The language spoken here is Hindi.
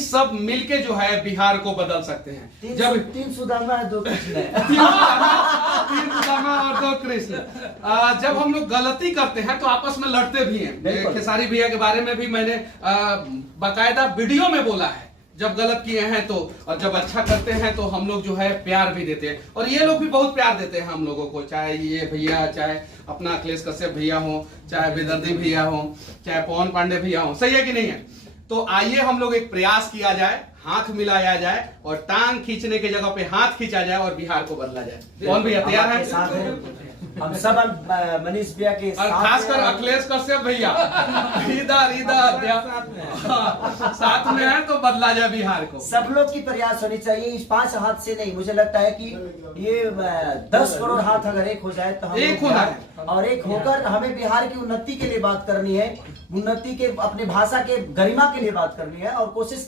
सब मिलके जो है बिहार को बदल सकते हैं। जब तीन सुदामा है, 2 कृष्ण है। तीन सुदामा और 2 कृष्ण। जब हम लोग गलती करते हैं तो आपस में लड़ते भी हैं। खेसारी भैया के बारे में भी मैंने बाकायदा वीडियो में बोला है, जब गलत किए हैं तो, और जब अच्छा करते हैं तो हम लोग जो है प्यार भी देते हैं, और ये लोग भी बहुत प्यार देते हैं हम लोगों को, चाहे ये भैया, चाहे अपना अखिलेश कश्यप भैया हो, चाहे बेदर्दी भैया हो, चाहे पवन पांडे भैया हो। सही है कि नहीं है? तो आइए हम लोग एक प्रयास किया जाए, हाथ मिलाया जाए और टांग खींचने की जगह पे हाथ खींचा जाए और बिहार को बदला जाए। कौन भैया तैयार है? हम सब मनीष भैया के और खासकर अखिलेश कश्यप भैया इधर साथ में है, तो बदला जाए बिहार को। सब लोग की प्रयास होनी चाहिए, इस 5 हाथ से नहीं। मुझे लगता है कि ये 10 करोड़ हाथ अगर एक हो जाए तो हम एक होना है, और एक होकर हमें बिहार की उन्नति के लिए बात करनी है, उन्नति के, अपने भाषा के गरिमा के लिए बात करनी है, और कोशिश